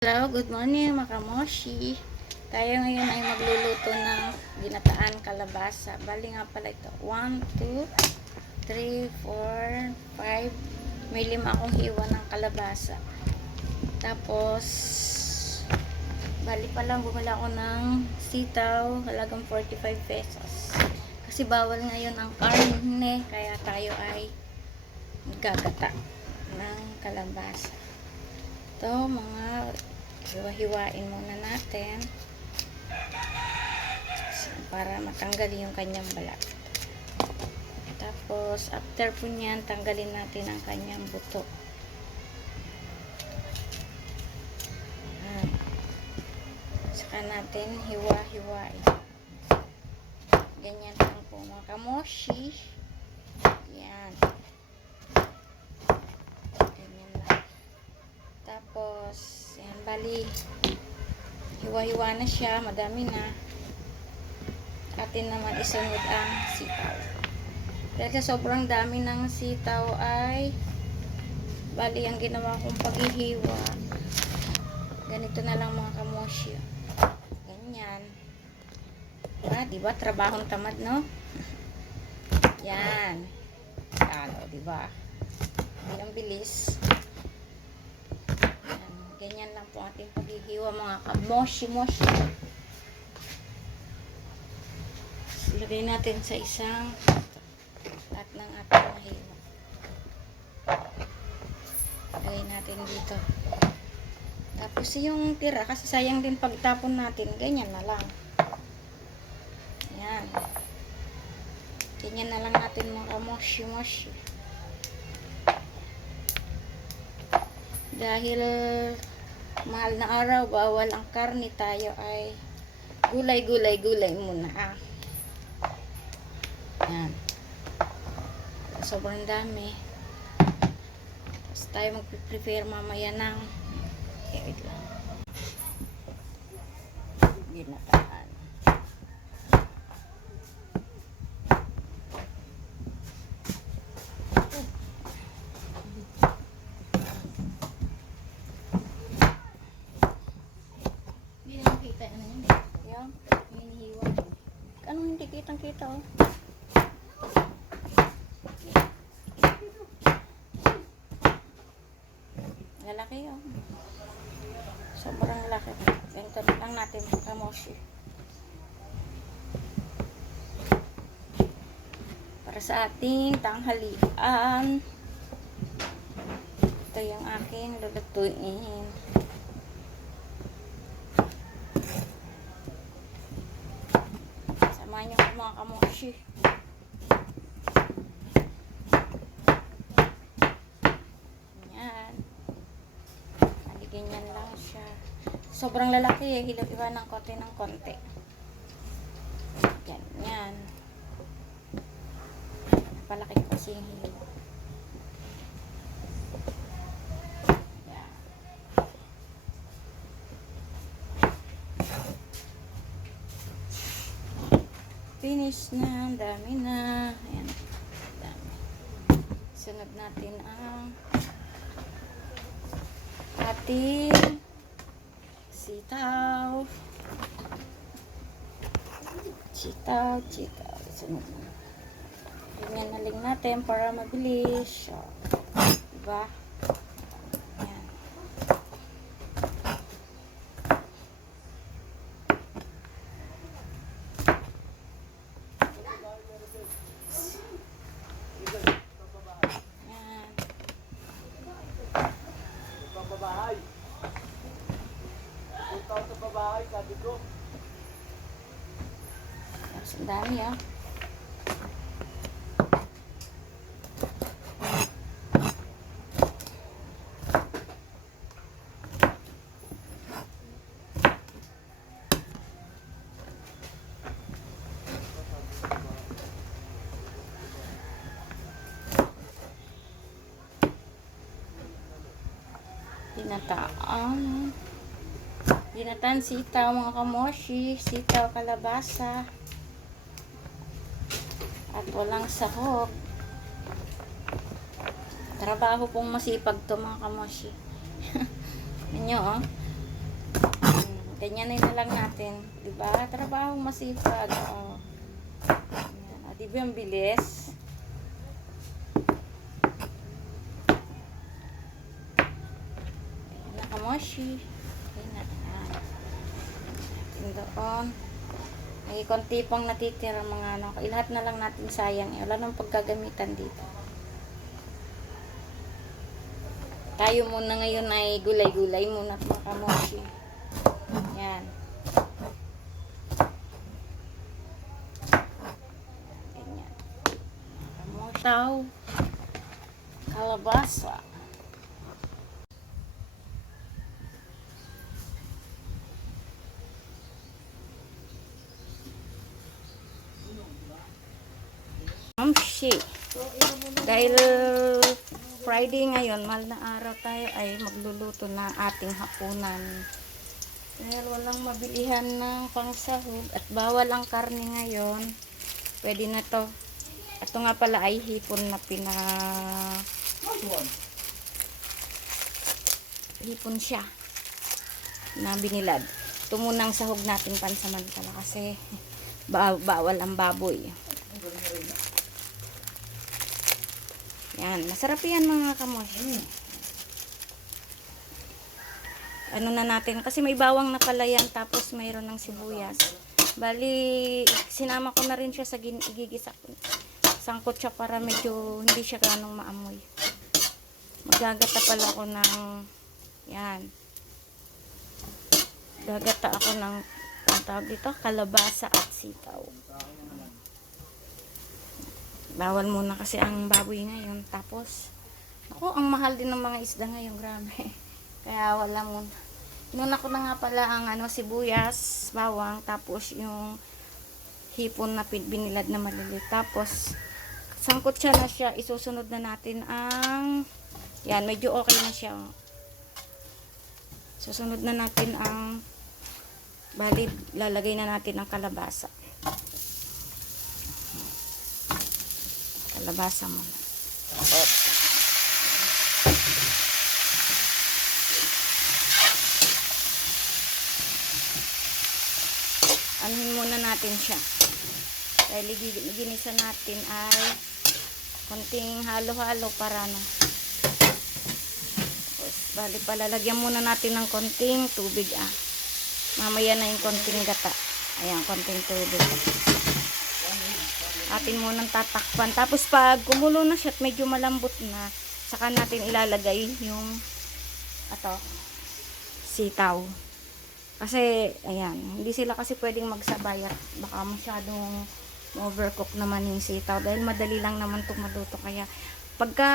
Hello, good morning mga kamoshi. Tayo ngayon ay magluluto ng ginataan kalabasa. Bali nga pala ito. 1, 2, 3, 4, 5. May 5 akong hiwa ng kalabasa. Tapos, bali pa lang bumili ako ng sitaw. Halagang 45 pesos. Kasi bawal ngayon ang karne. Kaya tayo ay gagata ng kalabasa. Ito, mga hiwa-hiwain muna natin para matanggal yung kanyang balat. Tapos, after po nyan, tanggalin natin ang kanyang buto. Saka natin hiwa-hiwain. Ganyan lang po mga kamoshi. Yan. Ganyan lang. Tapos, yan, bali, hiwa-hiwa na siya, madami na. Atin naman isunod ang sitaw. Dahil sa sobrang dami ng sitaw ay, bali, ang ginawa kong paghihiwa, ganito na lang mga kamoshi. Ganyan. Diba? Trabahong tamad, no? Yan. Talo, diba? Ang bilis. Ganyan lang po ating paghihiwa mga kamoshi-moshi. Ilagay natin sa isang lahat ng ating mahiwa. Ilagay natin dito. Tapos yung tira, kasi sayang din pagtapon natin, ganyan na lang. Yan. Ganyan na lang natin mga kamoshi-moshi. Dahil mahal na araw, bawal ang karne, tayo ay gulay muna. Yan. Sobrang dami. Tapos tayo mag-prepare mamaya ng wait lang. Ginataan. Anong hindi kitang-kita, oh? Lalaki, oh. Sobrang laki. Ganito lang natin kamoshi. Para sa ating tanghalian. Ito yung aking lulutuin. Samahan niyo mga kamoshi. Yan. Ganyan lang siya. Sobrang lalaki eh. Hilaw-iwa ng konti. Ganyan. Napalaki kasi yung hilaw. Yan. Finish na. Ang dami na. Ayan. Dami. Sunod natin ang ating sitaw. Sunod na. Ganyan na lang natin para mabilis. So, diba? Ayan. Babahay. Punta sa babahay, sabi ko. Mas ang dami, ah. Ginataan sitaw mga kamoshi, sitaw kalabasa at walang sahog. Trabaho pong masipag to mga kamoshi. Inyo, oh. Ganyanin na lang natin. Diba? Trabaho masipag. Oh. Ayan. O, diba ang bilis? Ayan na, kamoshi. Ayan na. Ayan doon. May konti pang natitira mga ano. Lahat na lang natin sayang. Wala nang pagkagamitan dito. Tayo muna ngayon ay gulay-gulay muna mga kamoshi. Yan. Ganyan. Kamotaw. Kalabasa. Mamshi. Dahil Friday ngayon, mahal na araw tayo ay magluluto ng ating hapunan. Dahil walang mabilihan ng pangsahog at bawal ang karne ngayon, pwede na to. Ito nga pala ay hipon na hipon siya na binilad. Ito munang sahog natin pansamantala kasi bawal ang baboy. Yan, masarap yan mga kamoy. Ano na natin, kasi may bawang na pala yan, tapos mayroon ng sibuyas. Bali, sinama ko na rin siya sa igigisa. Sangkot siya para medyo hindi siya ganong maamoy. Magagata pala ako ng, yan. Gagata ako ng, ang tawag dito, kalabasa at sitaw. Bawal muna kasi ang baboy ngayon. Tapos, ako, ang mahal din ng mga isda ngayon, grabe. Kaya wala muna. Inuna ko na nga pala ang sibuyas, bawang, tapos yung hipon na binilad na maliliit. Tapos, sangkot siya na siya. Isusunod na natin ang, yan, medyo okay na siya. Susunod na natin ang, bali, lalagay na natin ang kalabasa. Kalabasa muna. Oops. Anuhin muna natin siya. Dahil ginisa natin ay konting halo-halo para no. Tapos, bali palalagyan muna natin ng konting tubig Mamaya na yung konting gata. Ayan, konting tubig. Atin munang tatakpan. Tapos pag kumulo na siya at medyo malambot na, saka natin ilalagay yung sitaw. Kasi, ayan, hindi sila kasi pwedeng magsabay at baka masyadong overcook naman yung sitaw. Dahil madali lang naman itong maluto. Kaya, pagka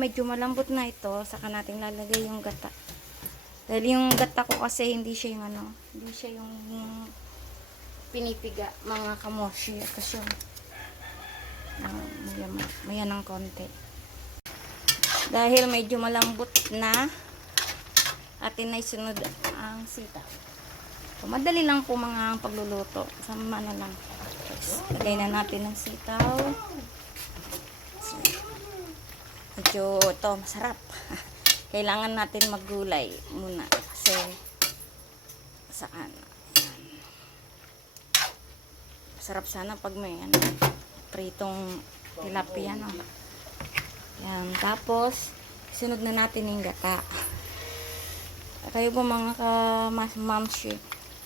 medyo malambot na ito, saka natin lalagay yung gata. Dahil yung gata ko kasi hindi siya yung hindi siya yung pinipiga mga kamoshi. Kasi maya ng konti. Dahil medyo malambot na, atin na isunod ang sitaw. So, madali lang po mga pagluluto. Sama na lang. Lagay na natin ang sitaw. So, medyo ito masarap. Kailangan natin maggulay muna. Kasi saan. Masarap sana pag may pritong tilapia. Yan. Tapos, sunod na natin yung gata. Kayo po mga ka-mamshi,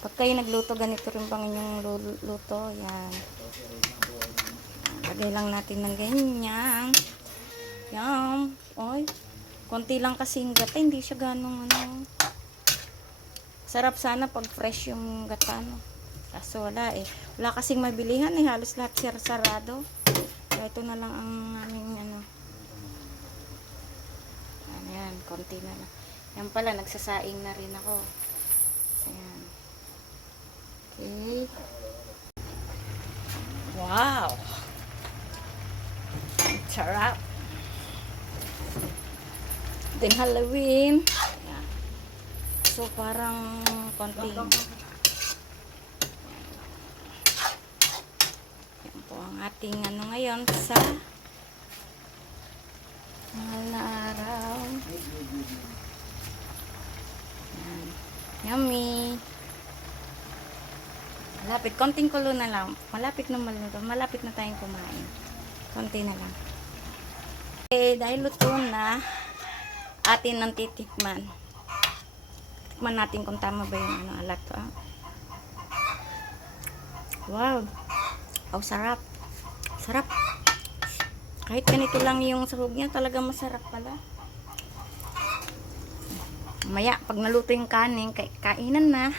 pag kayo nagluto, ganito rin pang inyong luto. Yan. Lagay lang natin ng ganyan. Yan. Oy. Konti lang kasi yung gata. Hindi siya ganong sarap sana pag fresh yung gata. Kaso wala Wala kasing mabilihan Halos lahat sarado. Kaya ito na lang ang aming Ayan. Konti na lang. Yan pala, nagsasaing na rin ako. Ayan. Okay. Wow! Sarap! Then Halloween. Ayan. So, parang konting. Yan po ang ating ngayon sa mahal na araw. Yummy. Malapit. Konting kulo na lang. Malapit na maluto. Malapit na tayong kumain. Konti na lang. Okay, dahil luto na, atin nang titikman. Tikman natin kung tama ba yung ano, alat to. Ah. Wow. Oh, sarap. Sarap. Kahit ganito lang yung sahog niya, talaga masarap pala. Maya, pag naluto yung kanin, kainan na.